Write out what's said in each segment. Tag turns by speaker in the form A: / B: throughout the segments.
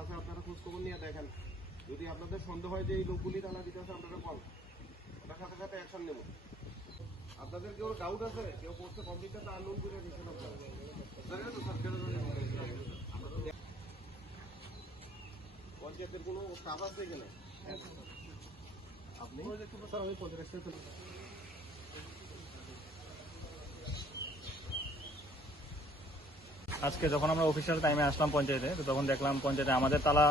A: আছে আপনারা খোঁজ খবর নিয়ে দেখেন। যদি আপনাদের সন্দেহ হয় যে এই লোকগুলি তালা দিতে আছে আপনারা কল ওটার সাথে সাথে অ্যাকশন নেব। আপনাদের কেউ ডাউট আছে? কেউ করছে কম্পিউটারটা আনলোন করে দিচ্ছেন আপনারা পঞ্চায়েতের কোনো স্টাফ আছে এখানে আপনি? স্যার আমি পঞ্চায়েত
B: আজকে যখন আমরা অফিসিয়াল টাইমে আসলাম পঞ্চায়েতে, তো তখন দেখলাম পঞ্চায়েতে আমাদের তালা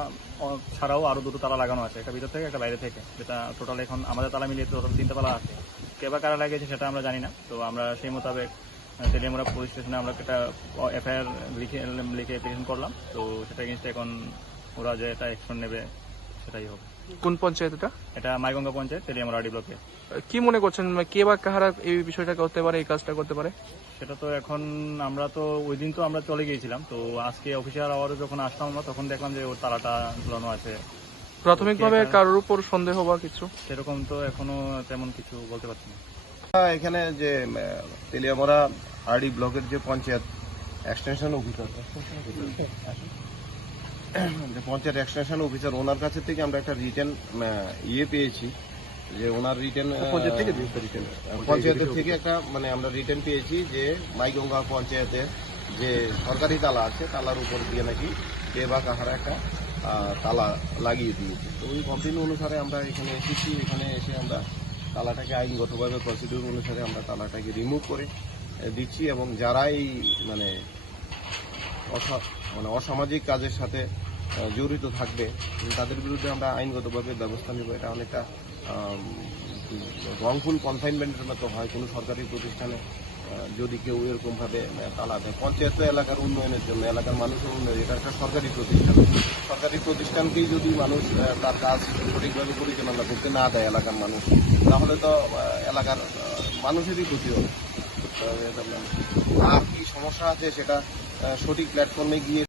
B: ছাড়াও আরও দুটো তালা লাগানো আছে, একটা ভিতর থেকে, একটা বাইরে থেকে, যেটা টোটাল এখন আমাদের তালা মিলিয়ে টোটাল তিনটে তালা আছে। কে বা কারা লাগিয়েছে সেটা আমরা জানি না, তো আমরা সেই মোতাবেক তেলিয়ামুড়া পুলিশ স্টেশনে আমরা একটা এফআইআর লিখে লিখে পেটিশন করলাম, তো সেটা এগেনস্ট এখন ওরা যে এটা অ্যাকশন নেবে, সেটাই হবে।
C: কোন পঞ্চায়েত এটা?
B: এটা মাইগঙ্গা পঞ্চায়েত তেলিয়ামুড়া ডি ব্লকে।
C: কি মনে করছেন মানে কে বা কাহারা এই বিষয়টা করতে পারে এই কাজটা করতে পারে?
B: সেটা তো এখন আমরা তো ওই দিন তো আমরা চলে গিয়েছিলাম তো আজকে অফিসিয়াল আওয়ারও যখন আসলাম আমরা তখন দেখলাম যে ওর তালাটা ঝুলানো আছে।
C: প্রাথমিকভাবে কারোর উপর সন্দেহ বা কিছু?
B: সেরকম তো এখনও তেমন কিছু বলতে পারছি না।
A: এখানে যে তেলিয়ামরা আরডি ব্লকের যে পঞ্চায়েত এক্সটেনশন অফিসার। যে পঞ্চায়েত এক্সটেনশন অফিসার ওনার কাছে থেকে আমরা একটা রিটেন ইয়ে পেয়েছি যে ওনার রিটেন পঞ্চায়েত থেকে পঞ্চায়েতের থেকে একটা মানে আমরা রিটেন পেয়েছি যে মাইগঙ্গা পঞ্চায়েতের যে সরকারি তালা আছে তালার উপর দিয়ে নাকি কে বা কাহারা একটা তালা লাগিয়ে দিয়েছে। তো ওই কমপ্লেন অনুসারে আমরা এখানে এসেছি এখানে এসে আমরা তালাটাকে আইনগতভাবে প্রসিডিউর অনুসারে আমরা তালাটাকে রিমুভ করে দিচ্ছি এবং যারা এই মানে অসা- মানে অসামাজিক কাজের সাথে জড়িত থাকবে। তাদের বিরুদ্ধে আমরা আইনগতভাবে ব্যবস্থা নেব, এটা অনেকটা রংফুল কনফাইনমেন্টের মতো হয়। কোনো সরকারি প্রতিষ্ঠানে যদি কেউ এরকমভাবে তালা দেয়। পঞ্চায়েত এলাকার উন্নয়নের জন্য, এলাকার মানুষের উন্নয়ন এটা একটা সরকারি প্রতিষ্ঠান। সরকারি প্রতিষ্ঠানকেই যদি মানুষ তার কাজ সঠিকভাবে পরিচালনা করতে না দেয় এলাকার মানুষ, তাহলে তো এলাকার মানুষেরই ক্ষতি হবে। আর কি সমস্যা আছে সেটা সঠিক প্ল্যাটফর্মে গিয়ে